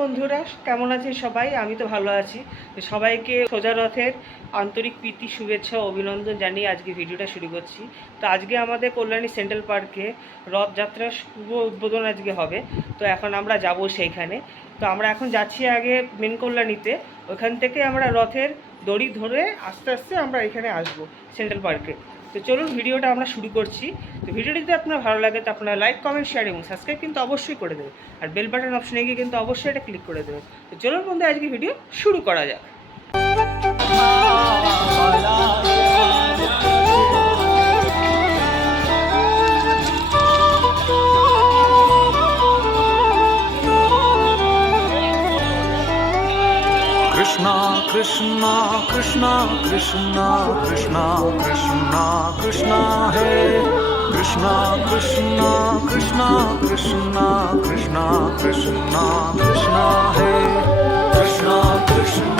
বন্ধুরা, কেমন আছেন সবাই? আমি তো ভালো আছি। সবাইকে সোজা রথের আন্তরিক প্রীতি, শুভেচ্ছা অভিনন্দন জানিয়ে আজকে ভিডিওটা শুরু করছি। তো আজকে আমাদের কল্যাণী সেন্ট্রাল পার্কে রথযাত্রার শুভ উদ্বোধন আজকে হবে। তো এখন আমরা যাব সেইখানে। তো আমরা এখন যাচ্ছি আগে মেন কল্যাণীতে। ওখান থেকে আমরা রথের দড়ি ধরে আস্তে আস্তে আমরা এখানে আসব সেন্ট্রাল পার্কে। তো চলুন ভিডিওটা আমরা শুরু করছি। তো ভিডিওটি যদি আপনার ভালো লাগে, তো আপনার লাইক কমেন্ট শেয়ার এবং সাবস্ক্রাইব কিন্তু অবশ্যই করে দেবেন। আর বেল বাটন অপশনে গিয়ে কিন্তু অবশ্যই এটা ক্লিক করে দেবেন। তো চলুন বন্ধু আজকে ভিডিও শুরু করা যাক। कृष्ण कृष्ण कृष्ण कृष्ण कृष्ण कृष्ण हे कृष्ण कृष्ण कृष्ण कृष्ण कृष्ण कृष्ण कृष्ण हे कृष्ण कृष्ण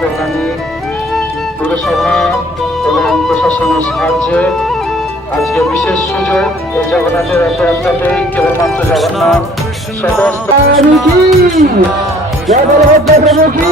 কল্যাণী পুরসভা এবং প্রশাসনের সাহায্যে আজকে বিশেষ সুযোগ এই জগন্নাথের রথযাত্রাতেই কেবলমাত্র জগন্নাথ সমস্ত জয় বলভদ্র প্রভু কি?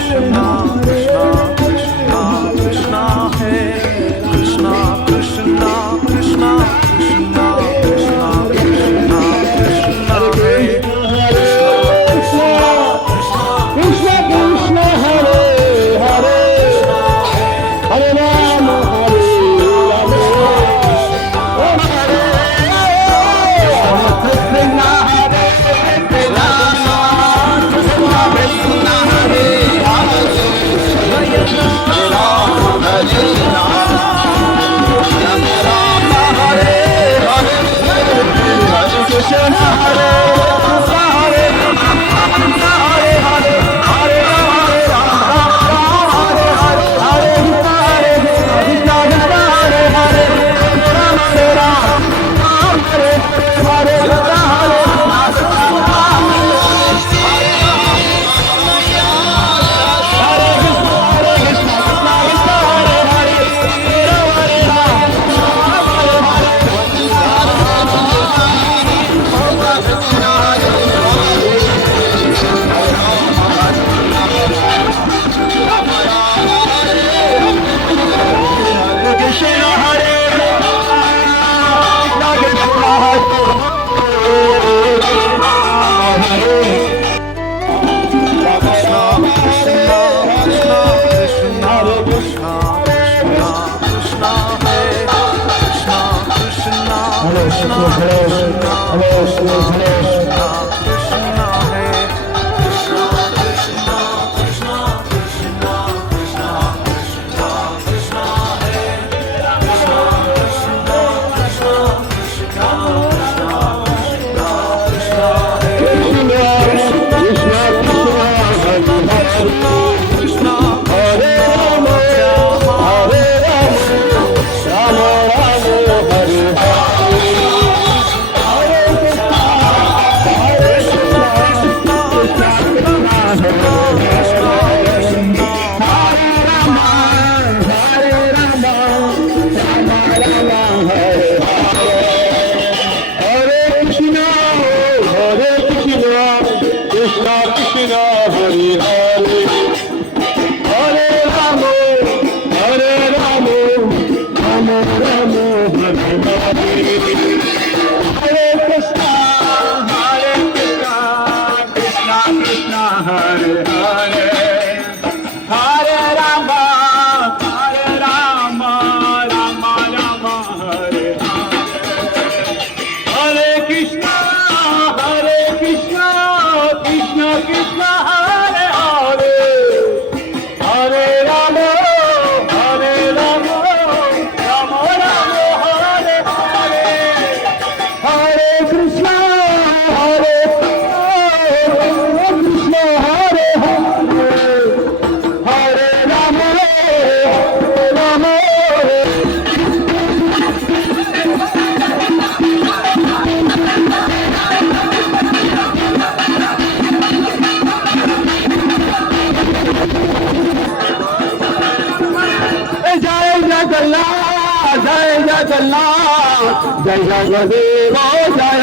Krishna. Finish, finish, finish, finish. Hare Hare Jagdev জয়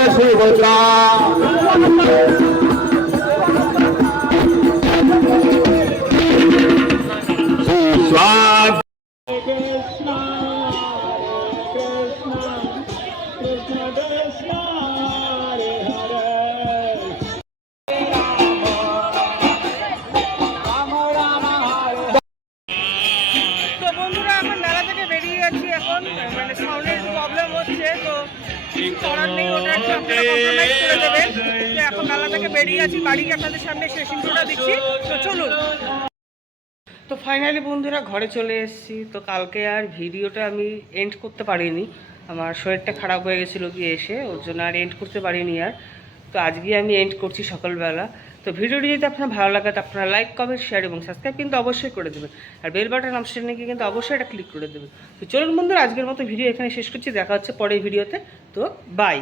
তো বন্ধুরা এখন মেলা থেকে বেরিয়ে যাচ্ছি এখন। মানে সাউন্ডের প্রবলেম হচ্ছে, তো কিছু করার নেই ওটা একটু আপনারা কম্প্রোমাইজ করে দেবেন। তো এখন মেলা থেকে বেরিয়ে আছি বাড়ি গিয়ে আপনাদের সামনে শেষ ইন্ট্রোটা দিচ্ছি। তো চলুন। তো ফাইনালি বন্ধুরা ঘরে চলে এসেছি। তো কালকে আর ভিডিওটা আমি এন্ড করতে পারিনি। আমার শরীরটা খারাপ হয়ে গেছিল কি এসে ওর জন্য আর এন্ড করতে পারিনি আর। তো আজকে আমি এন্ড করছি সকালবেলা। তো ভিডিওটি যদি আপনার ভালো লাগে, তো আপনারা লাইক কমেন্ট শেয়ার এবং সাবস্ক্রাইব কিন্তু অবশ্যই করে দেবেন। আর বেল বাটন অপশন কিন্তু অবশ্যই এটা ক্লিক করে দেবেন। তো চলুন বন্ধুরা, আজকের মতো ভিডিও এখানে শেষ করছি। দেখা হচ্ছে পরের ভিডিওতে তো। বাই